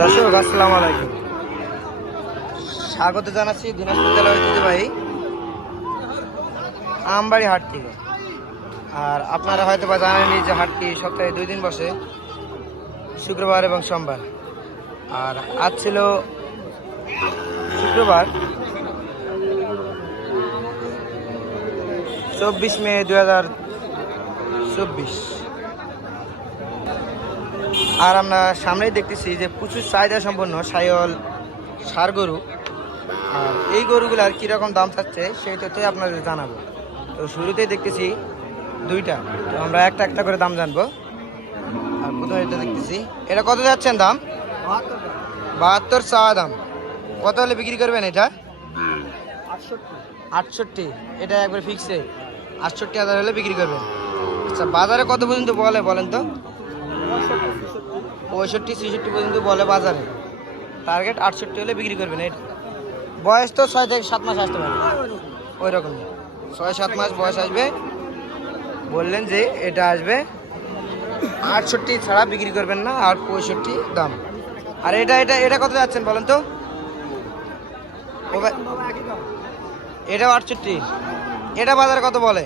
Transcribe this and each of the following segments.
দর্শক আসসালামু আলাইকুম, স্বাগত জানাচ্ছি দিনাজপুর জেলা ঐতিহ্যবাহী আমবাড়ি হাট থেকে। আর আপনারা হয়তো বা জানেনই যে হাটটি সপ্তাহে 2 দিন বসে, শুক্রবার এবং সোমবার। আর আজ ছিল শুক্রবার 24 মে 2024। আর আমরা সামনেই দেখতেছি যে প্রচুর চাহিদা সম্পন্ন সাইওয়াল ষাঁড় গরু। আর এই গরুগুলার কীরকম দাম থাকছে সেই তথ্যই আপনাদের জানাবো। তো শুরুতেই দেখতেছি দুইটা, তো আমরা একটা একটা করে দাম জানবো। আর প্রথমে এটা দেখতেছি, এটা কত যাচ্ছেন দাম? 72 চাওয়া দাম। কত হলে বিক্রি করবেন এটা? 68। এটা একবার ফিক্সে 68,000 হলে বিক্রি করবেন। আচ্ছা, বাজারে কত পর্যন্ত বলে বলেন তো? 65-66 পর্যন্ত বলে বাজারে। টার্গেট 68 হলে বিক্রি করবেন। এটা বয়স তো 6 থেকে 7 মাস আসতে পারে, ওই রকম 6-7 মাস বয়স আসবে। বললেন যে এটা আসবে 68 ছাড়া বিক্রি করবেন না, আর 65 দাম। আর এটা এটা এটা কত যাচ্ছেন বলেন তো? এটাও 68। এটা বাজারে কত বলে?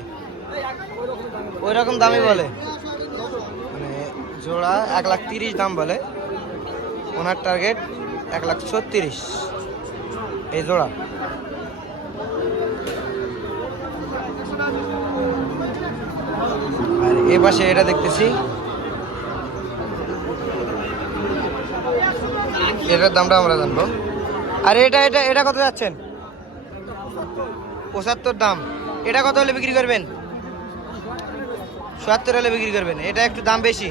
ওই রকম দামই বলে, মানে জোড়া 1,30,000 দাম বলে। ওনার টার্গেট 1,36,000 এই জোড়া। আর এ পাশে এটা দেখতেছি, এটার দামটা আমরা জানবো। আর এটা এটা এটা কত যাচ্ছেন? 75 দাম। এটা কত হলে বিক্রি করবেন? 70 হলে বিক্রি করবেন। এটা একটু দাম বেশি।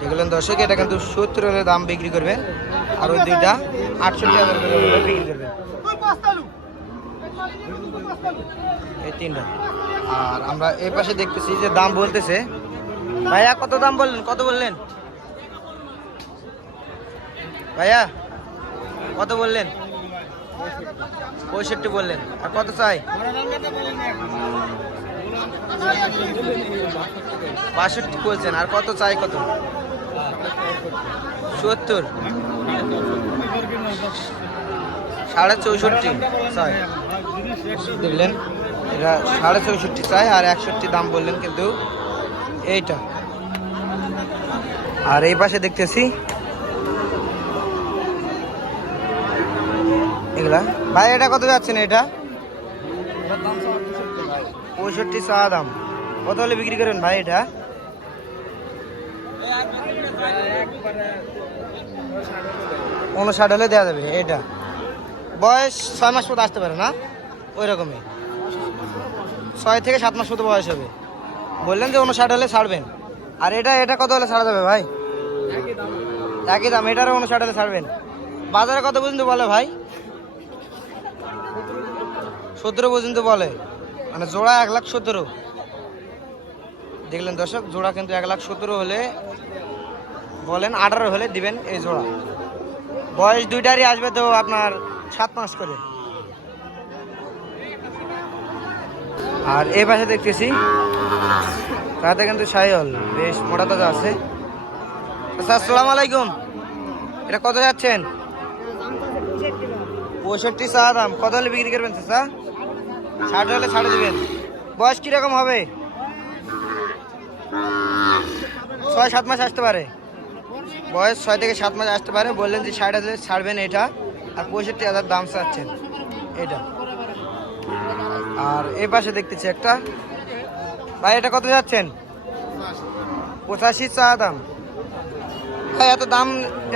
দেখলেন দর্শক, এটা কিন্তু 70 হলে দাম বিক্রি করবেন। আর ওই দুইটা 68,000 করে বিক্রি করবেন, এই তিনটা। আর আমরা এই পাশে দেখতেছি যে দাম বলতেছে, ভাইয়া কত দাম বললেন? কত বললেন ভাইয়া? কত বললেন? 65 বললেন। আর কত চাই? 62 বলছেন। আর কত চাই? কত? 70। 64.5 চাই। দেখলেন, এটা 64.5 চাই। আর 61 দাম বললেন কিন্তু এইটা। আর এই পাশে দেখতেছি এগুলা। ভাই এটা কত যাচ্ছেন? এটা 65 চাওয়া দাম। কত হলে বিক্রি করেন ভাই? এটা 59 হলে দেওয়া যাবে। এটা বয়স 6 মাস মতো আসতে পারে না, ওই রকমই 6 থেকে 7 মাস মতো বয়স হবে। বললেন যে 59 হলে ছাড়বেন। আর এটা এটা কত হলে ছাড়া যাবে ভাই? একই দাম। এটারও 59 হলে ছাড়বেন। বাজারে কত পর্যন্ত বলে ভাই? 17 পর্যন্ত বলে, মানে জোড়া 1,17,000। দেখলেন দর্শক, জোড়া কিন্তু 1,17,000 হলে বলেন, 18 হলে দিবেন এই জোড়া। বয়স দুইটারই আসবে তো আপনার 7 মাস করে। আর এই পাশে দেখতেছি তাতে কিন্তু সাইওয়াল বেশ মোটা তাজা আছে। আচ্ছা, আসসালামু আলাইকুম। এটা কত যাচ্ছেন? 65 চা দাম। কত হলে বিক্রি করবেন চাচা? 60 হলে ছাড়ে দিবেন। বয়স কিরকম হবে? 6-7 মাস আসতে পারে। বয়স 6 থেকে 7 মাস আসতে পারে। বললেন যে 60 হলে ছাড়বেন এটা। আর 65,000 দাম চাচ্ছেন এটা। আর এই পাশে দেখতেছি একটা, ভাই এটা কত যাচ্ছেন? 85 চা দাম। ভাই এত দাম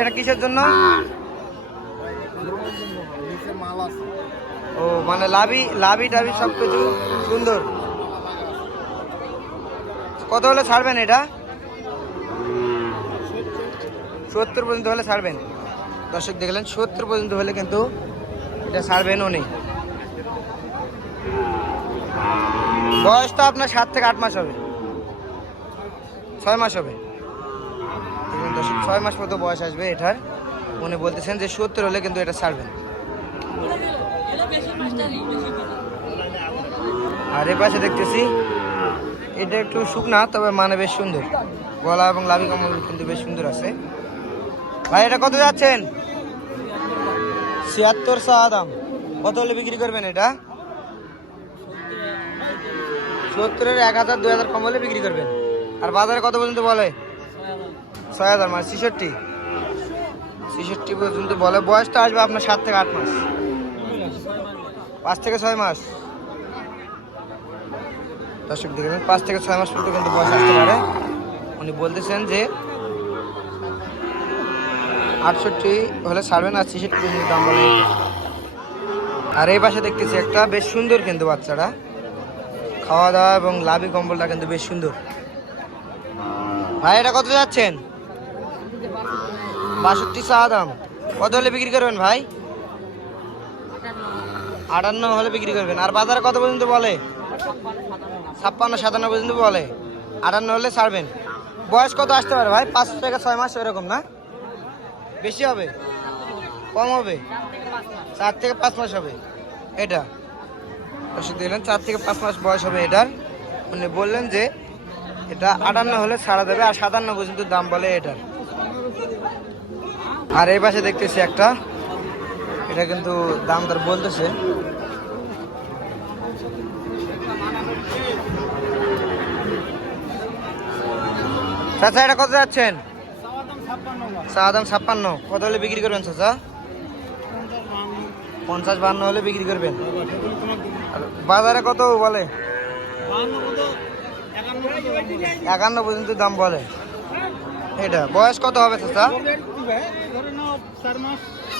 এটা কিসের জন্য? ও মানে লাভি লাভি টাভি সব কিছু সুন্দর। কত হলে ছাড়বেন এটা? 70 পর্যন্ত হলে ছাড়বেন। দর্শক দেখলেন, 70 পর্যন্ত হলে কিন্তু এটা ছাড়বেন উনি। বয়স তো আপনার 7 থেকে 8 মাস হবে, 6 মাস হবে। দর্শক 6 মাস মতো বয়স আসবে এটার। উনি বলতেছেন যে 70 হলে কিন্তু এটা ছাড়বেন। আর এ পাশে দেখতেছি এটা একটু শুকনা, তবে মানে বেশ সুন্দর। গলা এবং লাভি কম্বল কিন্তু বেশ সুন্দর আছে। ভাই এটা কত যাচ্ছেন? 76 চা দাম। কত হলে বিক্রি করবেন এটা? 70-এর 1000 2000 কম হলে বিক্রি করবেন। আর বাজারে কত পর্যন্ত বলে? 6000, মানে 66 পর্যন্ত বলে। বয়সটা আসবে আপনার 7 থেকে 8 মাস, 5 থেকে 6 মাস। দর্শক দেখবেন 5 থেকে 6 মাস পর্যন্ত কিন্তু বয়স আসতে পারে। উনি বলতেছেন যে 68 হলে ছাড়বেন, আর 66 পর্যন্ত দাম বলে। আর এই পাশে দেখতেছি একটা বেশ সুন্দর কিন্তু বাচ্চাটা, খাওয়া দাওয়া এবং লাভি কম্বলটা কিন্তু বেশ সুন্দর। ভাই এটা কত যাচ্ছেন? 62 চা দাম। কত হলে বিক্রি করবেন ভাই? 58 হলে বিক্রি করবেন। আর বাজারে কত পর্যন্ত বলে? 56-57 পর্যন্ত বলে। 58 হলে ছাড়বেন। বয়স কত আসতে পারে ভাই? 5 থেকে 6 মাস এরকম না? বেশি হবে, কম হবে? 4 থেকে 5 মাস হবে এটা। ওষুধ দিলেন 4 থেকে 5 মাস বয়স হবে এটার। উনি বললেন যে এটা 58 হলে ছাড়া দেবে, আর 57 পর্যন্ত দাম বলে এটার। আর এই পাশে দেখতেছি একটা, এটা কিন্তু দাম তার বলতেছে। চাচা এটা কত যাচ্ছেন? চা দাম 56। কত হলে বিক্রি করবেন চাচা? 50-52 হলে বিক্রি করবেন। আর বাজারে কত বলে? 51 পর্যন্ত দাম বলে এটা। বয়স কত হবে চাচা?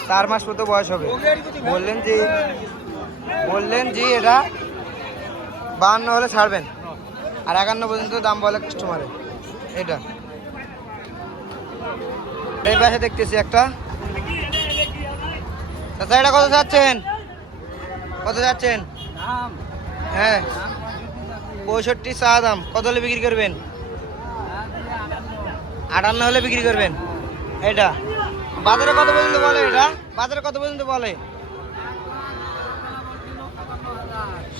4 মাস মতো বয়স হবে। বললেন যে এটা 52 হলে ছাড়বেন, আর 51 পর্যন্ত দাম বলে কাস্টমারে এটা। এই পাশে দেখতেছি একটা। চাচা এটা কত যাচ্ছেন? কত যাচ্ছেন? হ্যাঁ 65 চা দাম। কত হলে বিক্রি করবেন? 58 হলে বিক্রি করবেন এটা। বাজারে কত পর্যন্ত বলে এটা? বাজারে কত পর্যন্ত বলে?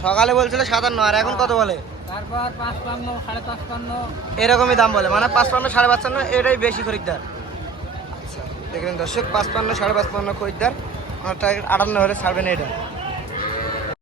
সকালে বলছিল 57, আর এখন কত বলে? এরকমই দাম বলে, মানে 55 55.5 এটাই বেশি খরিদ্দার। আচ্ছা দেখলেন দর্শক, 55 55.5 খরিদ্দার। আমার টার্গেট 58 হলে ছাড়বেন এটা।